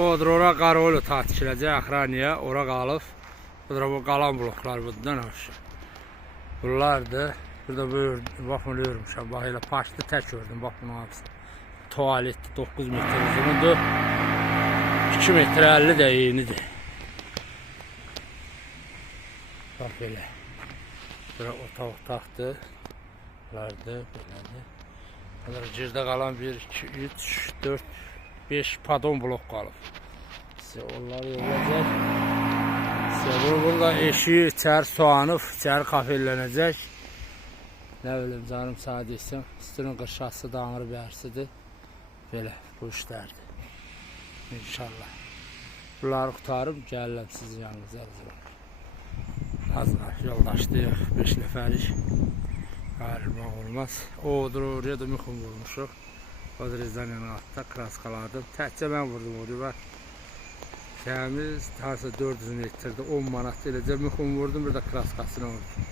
Odur, ora qarolu ta tikiləcək, axraniyə, ora qalıb. Budur, bu qalan bloklar budur, nə hoş. Bunlardır. Burada böyür, bax bunu örmüşəm, bax elə paşlı tək ördüm, bax bunun hamısı. Tualetli 9 metr uzunundur. 2 metr 50 də eynidir. Bax belə. Bura otaqdır. Bunlardır, belədir. Bunlar girdə qalan 1, 2, 3, 4, 5 padon blok qalıb. Sizə onları yollacaq. Sizə burada eşiyi, içəri soğanıb, içəri kafelənəcək. Nə bilim canım sağ deysəm, üstünün qırşası dağınır bərsidir. Belə bu işlərdir. İnşallah. Bunları qutarım, gəlirəm sizin yanınıza. Az yoldaşdıyıq, 5 nəfərik. Ayrılmaq olmaz. Odur, oraya da müxum vurmuşuq. Odur, izlənən altda kraskaladım. Təkcə mən vurdum oraya. Təmiz, hansı 400 metrdə 10 manat eləcə müxum vurdum, bir də kraskasını vurdum.